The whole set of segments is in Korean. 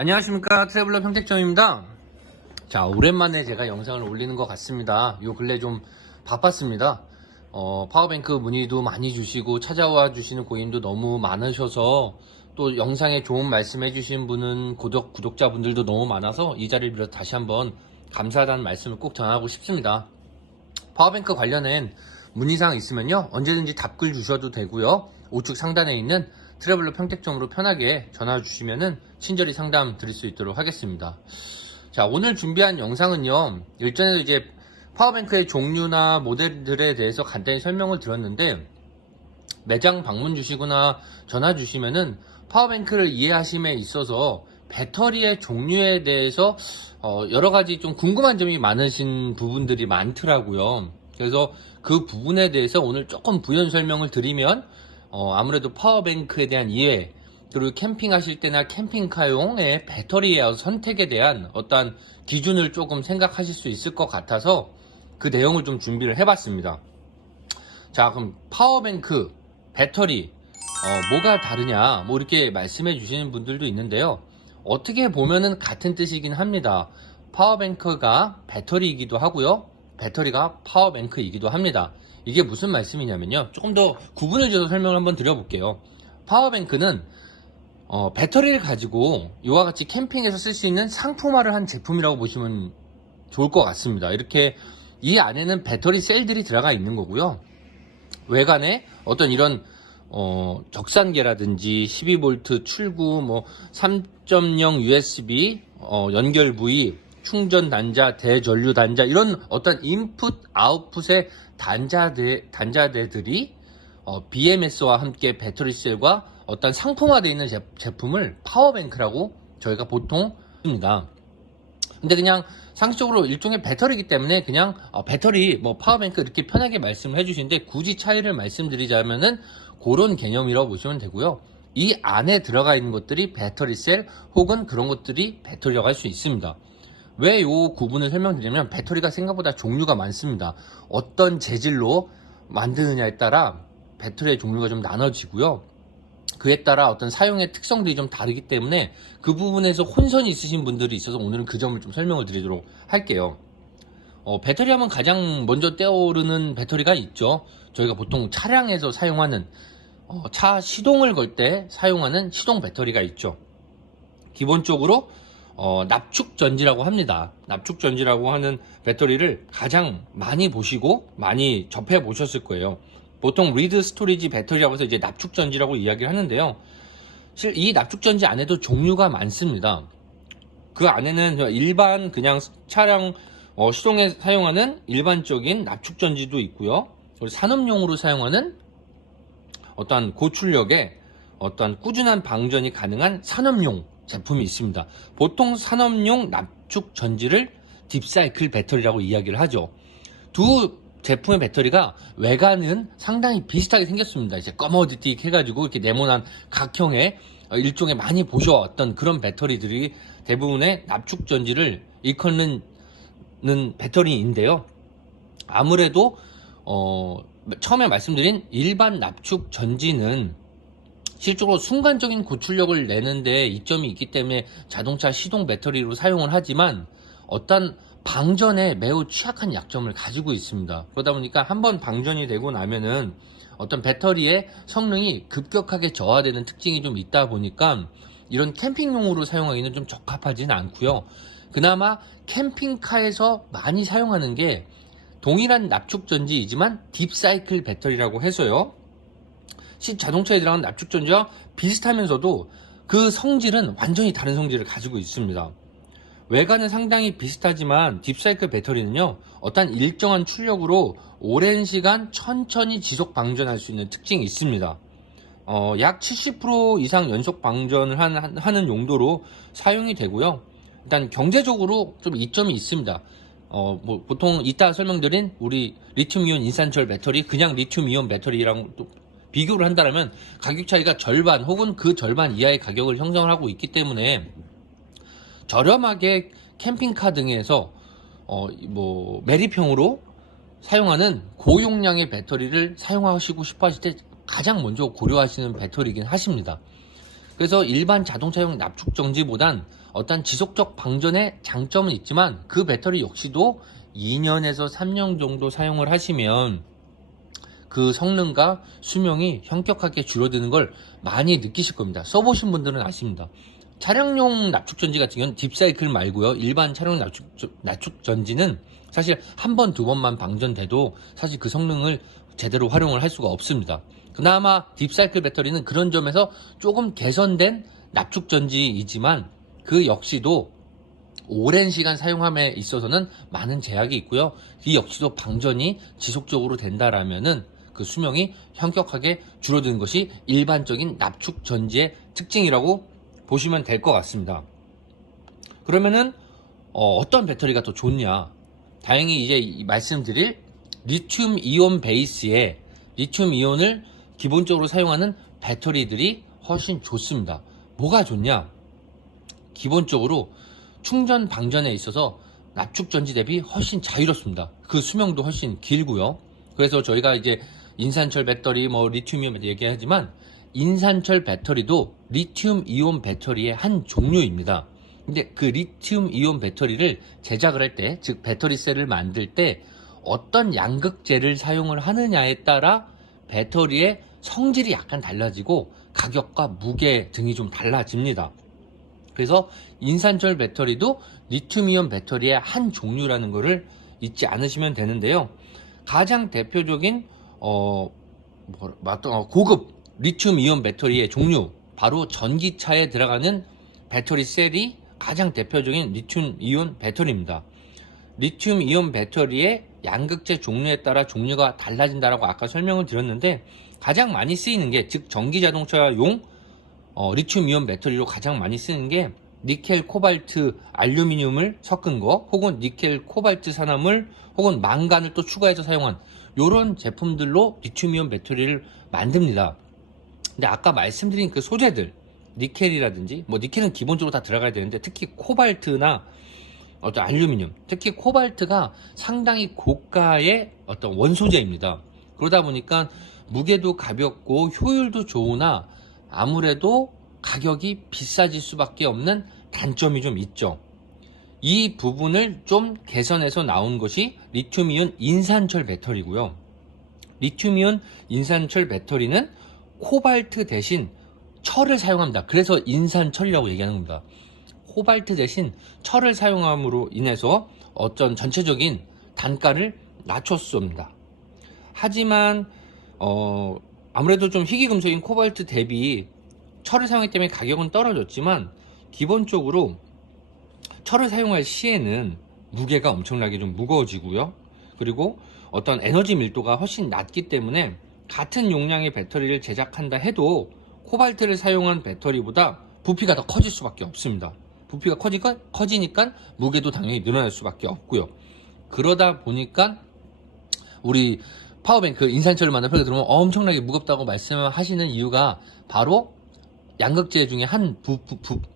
안녕하십니까, 트래블러 평택점입니다. 자, 오랜만에 제가 영상을 올리는 것 같습니다. 요 근래 좀 바빴습니다. 파워뱅크 문의도 많이 주시고 찾아와 주시는 고객님도 너무 많으셔서, 또 영상에 좋은 말씀 해주신 분은 구독자분들도 너무 많아서 이 자리를 빌어 다시 한번 감사하다는 말씀을 꼭 전하고 싶습니다. 파워뱅크 관련된 문의사항 있으면요, 언제든지 답글 주셔도 되고요, 우측 상단에 있는 트래블러 평택점으로 편하게 전화 주시면은 친절히 상담 드릴 수 있도록 하겠습니다. 자, 오늘 준비한 영상은요, 일전에도 이제 파워뱅크의 종류나 모델들에 대해서 간단히 설명을 드렸는데, 매장 방문 주시거나 전화 주시면은 파워뱅크를 이해하심에 있어서 배터리의 종류에 대해서 여러 가지 좀 궁금한 점이 많으신 부분들이 많더라고요. 그래서 그 부분에 대해서 오늘 조금 부연 설명을 드리면 아무래도 파워뱅크에 대한 이해, 그리고 캠핑하실 때나 캠핑카용의 배터리의 선택에 대한 어떠한 기준을 조금 생각하실 수 있을 것 같아서 그 내용을 좀 준비를 해봤습니다. 자, 그럼 파워뱅크, 배터리, 뭐가 다르냐, 뭐 이렇게 말씀해 주시는 분들도 있는데요. 어떻게 보면은 같은 뜻이긴 합니다. 파워뱅크가 배터리이기도 하고요, 배터리가 파워뱅크이기도 합니다. 이게 무슨 말씀이냐면요, 조금 더 구분을 줘서 설명을 한번 드려볼게요. 파워뱅크는 배터리를 가지고 이와 같이 캠핑에서 쓸 수 있는 상품화를 한 제품이라고 보시면 좋을 것 같습니다. 이렇게 이 안에는 배터리 셀들이 들어가 있는 거고요, 외관에 어떤 이런 적산계라든지 12V 출구, 뭐 3.0 USB 연결 부위, 충전 단자, 대전류 단자, 이런 어떤 인풋 아웃풋의 단자대들이 BMS와 함께 배터리셀과 어떤 상품화되어 있는 제품을 파워뱅크라고 저희가 보통 씁니다. 근데 그냥 상식적으로 일종의 배터리이기 때문에 그냥 배터리, 뭐 파워뱅크 이렇게 편하게 말씀을 해주시는데, 굳이 차이를 말씀드리자면은 그런 개념이라고 보시면 되고요. 이 안에 들어가 있는 것들이 배터리셀 혹은 그런 것들이 배터리라고 할 수 있습니다. 왜 이 구분을 설명드리냐면, 배터리가 생각보다 종류가 많습니다. 어떤 재질로 만드느냐에 따라 배터리의 종류가 좀 나눠지고요, 그에 따라 어떤 사용의 특성들이 좀 다르기 때문에 그 부분에서 혼선이 있으신 분들이 있어서 오늘은 그 점을 좀 설명을 드리도록 할게요. 배터리 하면 가장 먼저 떠오르는 배터리가 있죠. 저희가 보통 차량에서 사용하는 차 시동을 걸 때 사용하는 시동 배터리가 있죠. 기본적으로 납축전지라고 합니다. 납축전지라고 하는 배터리를 가장 많이 보시고 많이 접해 보셨을 거예요. 보통 리드 스토리지 배터리라고 해서 이제 납축전지라고 이야기를 하는데요. 사실 이 납축전지 안에도 종류가 많습니다. 그 안에는 일반 그냥 차량 시동에 사용하는 일반적인 납축전지도 있고요, 그리고 산업용으로 사용하는 어떠한 고출력의 어떠한 꾸준한 방전이 가능한 산업용 제품이 있습니다. 보통 산업용 납축전지를 딥사이클 배터리라고 이야기를 하죠. 두 제품의 배터리가 외관은 상당히 비슷하게 생겼습니다. 이제 꺼머디틱 해가지고 이렇게 네모난 각형의 일종의 많이 보셔왔던 그런 배터리들이 대부분의 납축전지를 일컫는 배터리인데요. 아무래도 처음에 말씀드린 일반 납축전지는 실제로 순간적인 고출력을 내는데 이점이 있기 때문에 자동차 시동 배터리로 사용을 하지만 어떤 방전에 매우 취약한 약점을 가지고 있습니다. 그러다 보니까 한번 방전이 되고 나면은 어떤 배터리의 성능이 급격하게 저하되는 특징이 좀 있다 보니까 이런 캠핑용으로 사용하기는 좀 적합하지는 않고요. 그나마 캠핑카에서 많이 사용하는 게 동일한 납축전지이지만 딥사이클 배터리라고 해서요, 자동차에 들어간 납축전지와 비슷하면서도 그 성질은 완전히 다른 성질을 가지고 있습니다. 외관은 상당히 비슷하지만 딥사이클 배터리는요, 어떤 일정한 출력으로 오랜 시간 천천히 지속 방전할 수 있는 특징이 있습니다. 약 70% 이상 연속 방전을 하는 용도로 사용이 되고요. 일단 경제적으로 좀 이점이 있습니다. 뭐 보통 이따 설명드린 우리 리튬이온 인산철 배터리, 그냥 리튬이온 배터리랑 또 비교를 한다면 가격 차이가 절반 혹은 그 절반 이하의 가격을 형성을 하고 있기 때문에 저렴하게 캠핑카 등에서 뭐 매립형으로 사용하는 고용량의 배터리를 사용하시고 싶어 하실 때 가장 먼저 고려하시는 배터리이긴 하십니다. 그래서 일반 자동차용 납축전지보단 어떤 지속적 방전의 장점은 있지만 그 배터리 역시도 2년에서 3년 정도 사용을 하시면 그 성능과 수명이 현격하게 줄어드는 걸 많이 느끼실 겁니다. 써보신 분들은 아십니다. 차량용 납축전지 같은 경우는 딥사이클 말고요. 일반 차량 납축전지는 사실 한 번, 두 번만 방전돼도 사실 그 성능을 제대로 활용을 할 수가 없습니다. 그나마 딥사이클 배터리는 그런 점에서 조금 개선된 납축전지이지만 그 역시도 오랜 시간 사용함에 있어서는 많은 제약이 있고요. 이 역시도 방전이 지속적으로 된다라면은 그 수명이 현격하게 줄어드는 것이 일반적인 납축전지의 특징이라고 보시면 될 것 같습니다. 그러면은 어떤 배터리가 더 좋냐? 다행히 이제 말씀드릴 리튬 이온 베이스의 리튬 이온을 기본적으로 사용하는 배터리들이 훨씬 좋습니다. 뭐가 좋냐? 기본적으로 충전 방전에 있어서 납축전지 대비 훨씬 자유롭습니다. 그 수명도 훨씬 길고요. 그래서 저희가 이제 인산철 배터리, 리튬 이온 배터리 얘기하지만 인산철 배터리도 리튬 이온 배터리의 한 종류입니다. 근데 그 리튬 이온 배터리를 제작을 할 때, 즉 배터리셀을 만들 때 어떤 양극재를 사용을 하느냐에 따라 배터리의 성질이 약간 달라지고 가격과 무게 등이 좀 달라집니다. 그래서 인산철 배터리도 리튬이온 배터리의 한 종류라는 것을 잊지 않으시면 되는데요. 가장 대표적인 고급 리튬이온 배터리의 종류, 바로 전기차에 들어가는 배터리 셀이 가장 대표적인 리튬이온 배터리입니다. 리튬이온 배터리의 양극재 종류에 따라 종류가 달라진다라고 아까 설명을 드렸는데, 가장 많이 쓰이는 게, 즉 전기자동차용 리튬이온 배터리로 가장 많이 쓰는 게 니켈, 코발트, 알루미늄을 섞은 거, 혹은 니켈, 코발트 산화물, 혹은 망간을 또 추가해서 사용한 이런 제품들로 리튬이온 배터리를 만듭니다. 근데 아까 말씀드린 그 소재들, 니켈이라든지, 니켈은 기본적으로 다 들어가야 되는데, 특히 코발트나 어떤 알루미늄, 특히 코발트가 상당히 고가의 어떤 원소재입니다. 그러다 보니까 무게도 가볍고 효율도 좋으나 아무래도 가격이 비싸질 수밖에 없는 단점이 좀 있죠. 이 부분을 좀 개선해서 나온 것이 리튬이온 인산철 배터리고요. 리튬이온 인산철 배터리는 코발트 대신 철을 사용합니다. 그래서 인산철이라고 얘기하는 겁니다. 코발트 대신 철을 사용함으로 인해서 어떤 전체적인 단가를 낮췄습니다. 하지만 아무래도 좀 희귀금속인 코발트 대비 철을 사용했기 때문에 가격은 떨어졌지만, 기본적으로 철을 사용할 시에는 무게가 엄청나게 좀 무거워지고요. 그리고 어떤 에너지 밀도가 훨씬 낮기 때문에 같은 용량의 배터리를 제작한다 해도 코발트를 사용한 배터리보다 부피가 더 커질 수밖에 없습니다. 부피가 커지니까 무게도 당연히 늘어날 수밖에 없고요. 그러다 보니까 우리 파워뱅크 인산철을 만든 편을 들으면 엄청나게 무겁다고 말씀하시는 이유가 바로 양극재 중에 한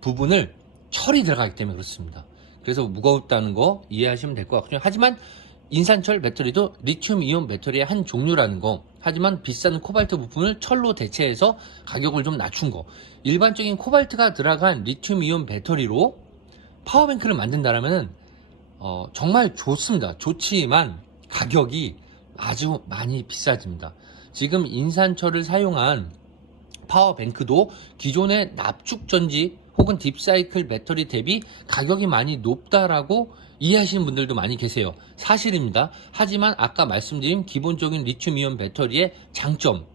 부분을 철이 들어가기 때문에 그렇습니다. 그래서 무겁다는 거 이해하시면 될 것 같고요. 하지만 인산철 배터리도 리튬 이온 배터리의 한 종류라는 거, 하지만 비싼 코발트 부품을 철로 대체해서 가격을 좀 낮춘 거, 일반적인 코발트가 들어간 리튬 이온 배터리로 파워뱅크를 만든다면 정말 좋습니다. 좋지만 가격이 아주 많이 비싸집니다. 지금 인산철을 사용한 파워뱅크도 기존의 납축전지 혹은 딥사이클 배터리 대비 가격이 많이 높다라고 이해하시는 분들도 많이 계세요. 사실입니다. 하지만 아까 말씀드린 기본적인 리튬이온 배터리의 장점,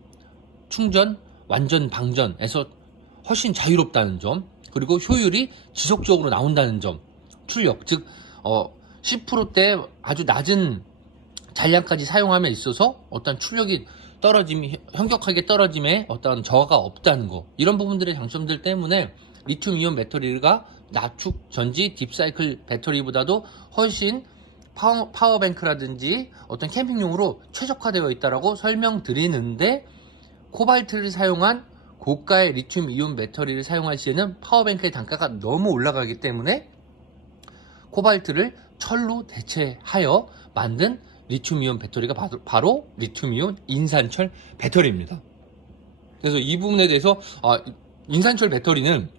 충전, 완전 방전에서 훨씬 자유롭다는 점, 그리고 효율이 지속적으로 나온다는 점, 출력, 즉 10%대 아주 낮은 잔량까지 사용함에 있어서 어떤 출력이 현격하게 떨어짐에 어떤 저하가 없다는 거, 이런 부분들의 장점들 때문에 리튬이온 배터리가 납축 전지 딥사이클 배터리보다도 훨씬 파워뱅크라든지 어떤 캠핑용으로 최적화되어 있다라고 설명드리는데, 코발트를 사용한 고가의 리튬이온 배터리를 사용할 시에는 파워뱅크의 단가가 너무 올라가기 때문에 코발트를 철로 대체하여 만든 리튬이온 배터리가 바로 리튬이온 인산철 배터리입니다. 그래서 이 부분에 대해서 인산철 배터리는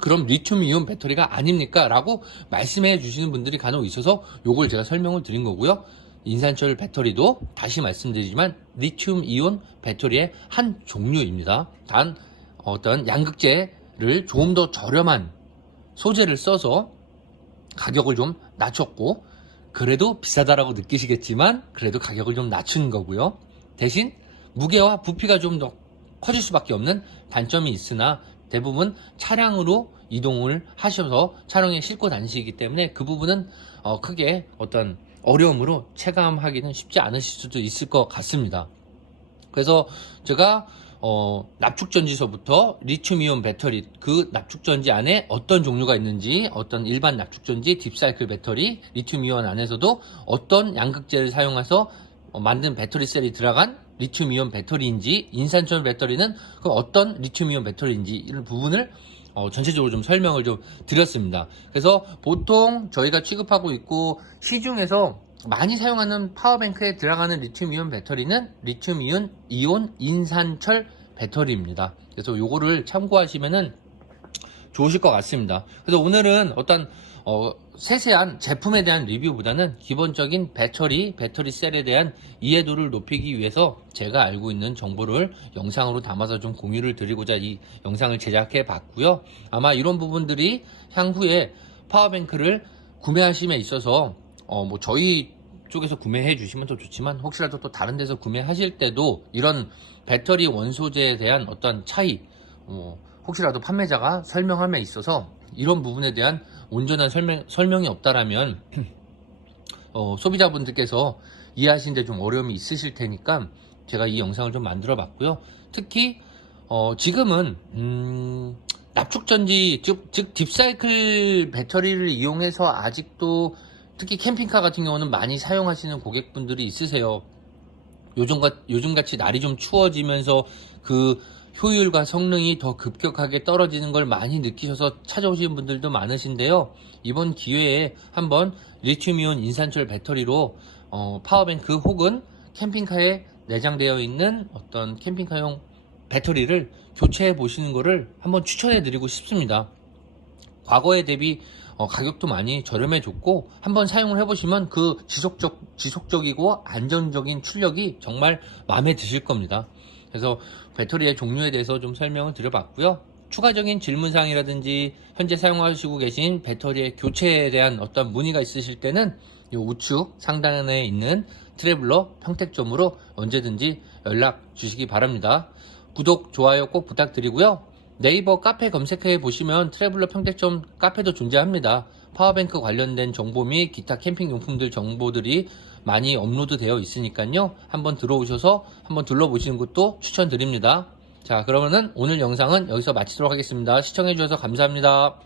그럼 리튬 이온 배터리가 아닙니까? 라고 말씀해 주시는 분들이 간혹 있어서 요걸 제가 설명을 드린 거고요. 인산철 배터리도 다시 말씀드리지만 리튬 이온 배터리의 한 종류입니다. 단 어떤 양극재를 조금 더 저렴한 소재를 써서 가격을 좀 낮췄고, 그래도 비싸다라고 느끼시겠지만 그래도 가격을 좀 낮춘 거고요. 대신 무게와 부피가 좀 더 커질 수밖에 없는 단점이 있으나 대부분 차량으로 이동을 하셔서 차량에 싣고 다니시기 때문에 그 부분은 크게 어떤 어려움으로 체감하기는 쉽지 않으실 수도 있을 것 같습니다. 그래서 제가 납축전지서부터 리튬이온 배터리, 그 납축전지 안에 어떤 종류가 있는지, 어떤 일반 납축전지, 딥사이클 배터리, 리튬이온 안에서도 어떤 양극재를 사용해서 만든 배터리 셀이 들어간 리튬이온 배터리인지, 인산철 배터리는 그 어떤 리튬이온 배터리인지 이런 부분을 전체적으로 좀 설명을 좀 드렸습니다. 그래서 보통 저희가 취급하고 있고 시중에서 많이 사용하는 파워뱅크에 들어가는 리튬이온 배터리는 리튬이온 인산철 배터리입니다. 그래서 요거를 참고하시면은 좋으실 것 같습니다. 그래서 오늘은 어떤 세세한 제품에 대한 리뷰보다는 기본적인 배터리 셀에 대한 이해도를 높이기 위해서 제가 알고 있는 정보를 영상으로 담아서 좀 공유를 드리고자 이 영상을 제작해 봤고요. 아마 이런 부분들이 향후에 파워뱅크를 구매하심에 있어서 뭐 저희 쪽에서 구매해 주시면 더 좋지만, 혹시라도 또 다른 데서 구매하실 때도 이런 배터리 원소재에 대한 어떤 차이, 혹시라도 판매자가 설명함에 있어서 이런 부분에 대한 온전한 설명이 없다라면 소비자분들께서 이해하시는데 좀 어려움이 있으실 테니까 제가 이 영상을 좀 만들어 봤고요. 특히 지금은 납축전지, 즉 딥사이클 배터리를 이용해서 아직도 특히 캠핑카 같은 경우는 많이 사용하시는 고객분들이 있으세요. 요즘같이 날이 좀 추워지면서 그 효율과 성능이 더 급격하게 떨어지는 걸 많이 느끼셔서 찾아오시는 분들도 많으신데요. 이번 기회에 한번 리튬이온 인산철 배터리로 파워뱅크 혹은 캠핑카에 내장되어 있는 어떤 캠핑카용 배터리를 교체해 보시는 것을 한번 추천해 드리고 싶습니다. 과거에 대비 가격도 많이 저렴해졌고, 한번 사용을 해보시면 그 지속적이고 안정적인 출력이 정말 마음에 드실 겁니다. 그래서 배터리의 종류에 대해서 좀 설명을 드려봤고요. 추가적인 질문사항이라든지 현재 사용하시고 계신 배터리의 교체에 대한 어떤 문의가 있으실 때는 이 우측 상단에 있는 트래블러 평택점으로 언제든지 연락 주시기 바랍니다. 구독, 좋아요 꼭 부탁드리고요. 네이버 카페 검색해 보시면 트래블러 평택점 카페도 존재합니다. 파워뱅크 관련된 정보 및 기타 캠핑 용품들 정보들이 많이 업로드 되어 있으니까요. 한번 들어오셔서 한번 둘러보시는 것도 추천드립니다. 자, 그러면은 오늘 영상은 여기서 마치도록 하겠습니다. 시청해 주셔서 감사합니다.